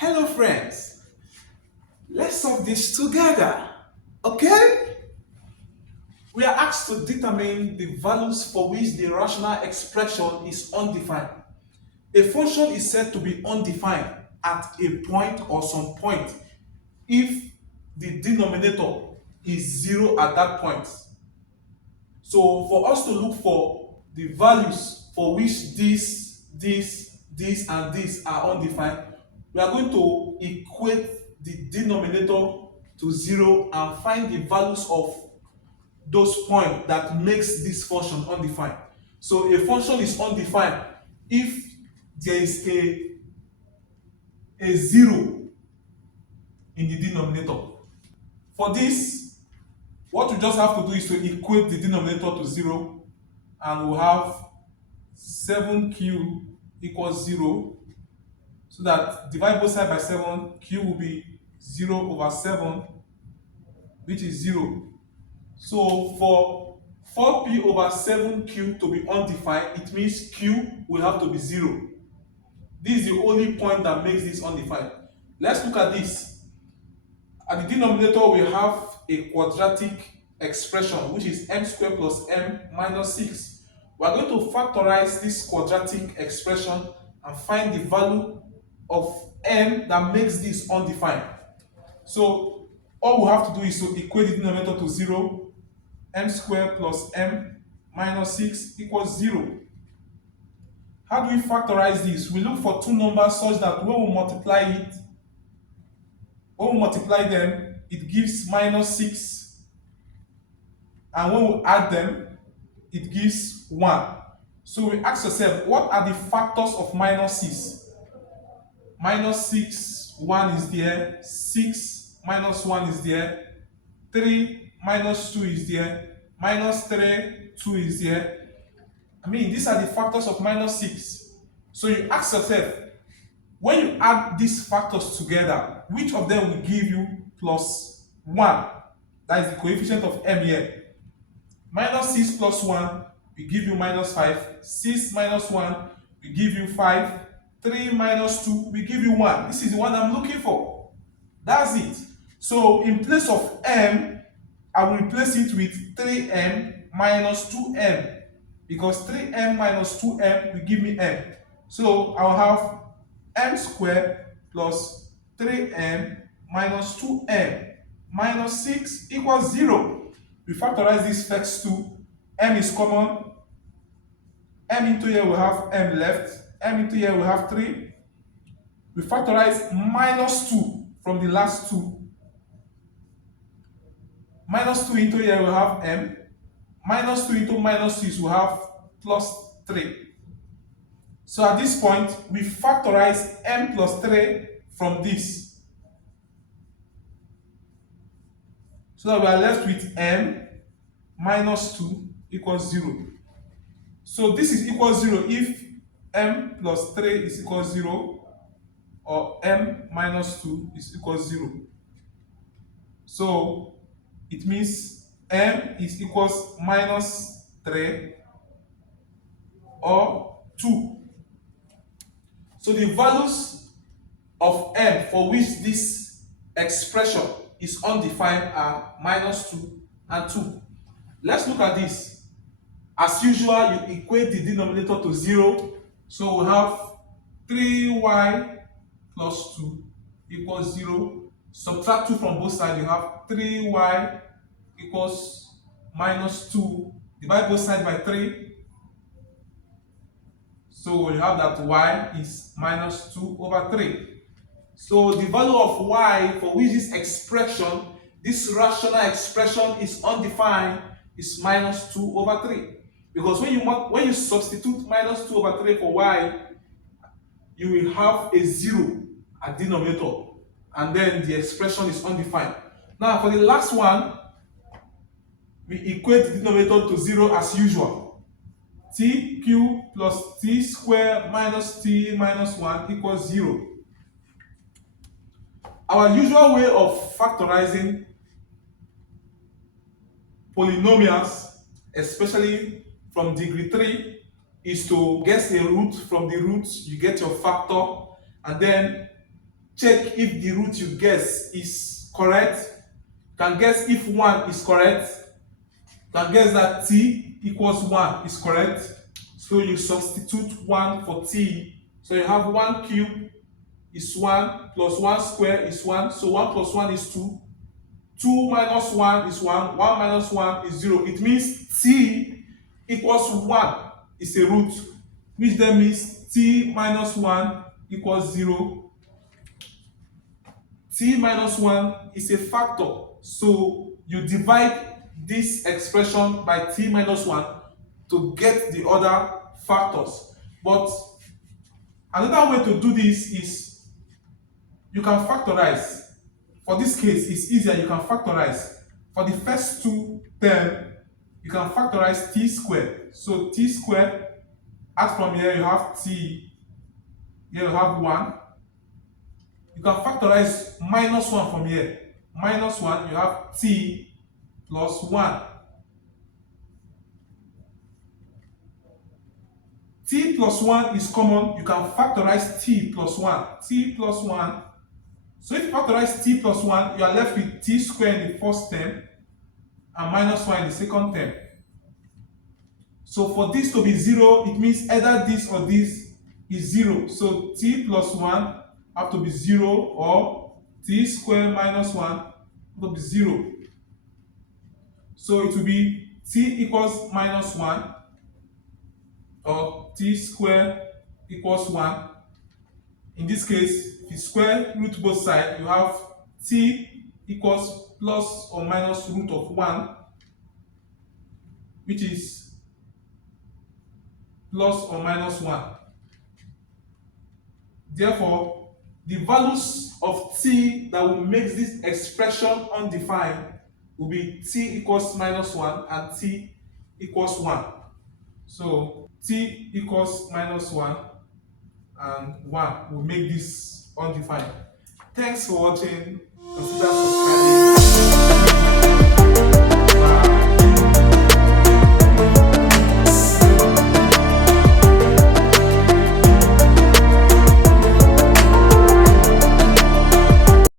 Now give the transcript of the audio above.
Hello friends, let's solve this together, okay? We are asked to determine the values for which the rational expression is undefined. A function is said to be undefined at a point or some point if the denominator is zero at that point. So for us to look for the values for which this, and this are undefined, we are going to equate the denominator to zero and find the values of those points that makes this function undefined. So a function is undefined if there is a zero in the denominator. For this, what we just have to do is to equate the denominator to zero, and we'll have 7q equals 0, so that divide both sides by 7, q will be 0 over 7, which is 0. So for 4p over 7q to be undefined, it means q will have to be 0. This is the only point that makes this undefined. Let's look at this. At the denominator, we have a quadratic expression, which is m squared plus m minus 6. We are going to factorize this quadratic expression and find the value of m that makes this undefined. So all we have to do is to equate the denominator to 0. M squared plus m minus 6 equals 0. How do we factorize this? We look for two numbers such that when we multiply them, it gives minus 6, and when we add them, it gives 1. So we ask ourselves, what are the factors of minus 6? Minus 6, 1 is there, 6 minus 1 is there, 3 minus 2 is there, minus 3, 2 is there. These are the factors of minus 6. So you ask yourself, when you add these factors together, which of them will give you plus 1? That is the coefficient of m here. Minus 6 plus 1 will give you minus 5. 6 minus 1 will give you 5. 3 minus 2 will give you 1. This is the one I'm looking for. That's it. So in place of m, I will replace it with 3m minus 2m, because 3m minus 2m will give me m. So I'll have m squared plus 3m minus 2m minus 6 equals 0. We factorize this first two. M is common. M into here we have m left. M into here we have 3. We factorize minus 2 from the last two. Minus 2 into here we have m. Minus 2 into minus 6 we have plus 3. So at this point, we factorize m plus 3 from this. So that we are left with m minus 2 equals 0. So this is equal 0 if m plus 3 is equal 0, or m minus 2 is equal 0. So it means m is equals minus 3 or 2. So the values of m for which this expression is undefined are minus 2 and 2. Let's look at this. As usual, you equate the denominator to 0. So we have 3y plus 2 equals 0. Subtract 2 from both sides, you have 3y equals minus 2. Divide both sides by 3. So we have that y is minus 2 over 3. So the value of y for which this expression, this rational expression is undefined, is minus 2 over 3. Because when you substitute minus 2 over 3 for y, you will have a 0 at denominator, and then the expression is undefined. Now for the last one, we equate the denominator to 0 as usual. Tq plus t squared minus t minus 1 equals 0. Our usual way of factorizing polynomials, especially from degree 3, is to guess a root. From the root, you get your factor, and then check if the root you guess is correct. You can guess if 1 is correct. You can guess that t equals 1 is correct. So you substitute 1 for t. So you have 1 cube is 1 plus 1 square is 1. So 1 plus 1 is 2. 2 minus 1 is 1. 1 minus 1 is 0. It means t equals 1 is a root, which then means t minus 1 equals 0. T minus 1 is a factor. So you divide this expression by t minus 1 to get the other factors. But another way to do this is you can factorize. For this case, it's easier. You can factorize. For the first two terms, you can factorize t squared. So t squared, out from here you have t, here you have 1. You can factorize minus 1 from here. Minus 1, you have t plus 1. T plus 1 is common. You can factorize t plus 1. T plus 1. So if you factorize t plus 1, you are left with t squared in the first term and minus 1 in the second term. So for this to be 0, it means either this or this is 0. So t plus 1 have to be 0, or t squared minus 1 have to be 0. So it will be t equals minus 1 or t squared equals 1. In this case, if you square root both sides, you have t equals plus or minus root of 1, which is plus or minus 1. Therefore, the values of t that will make this expression undefined will be t equals minus 1 and t equals 1. So t equals minus 1 and 1 will make this undefined. Thanks for watching. Consider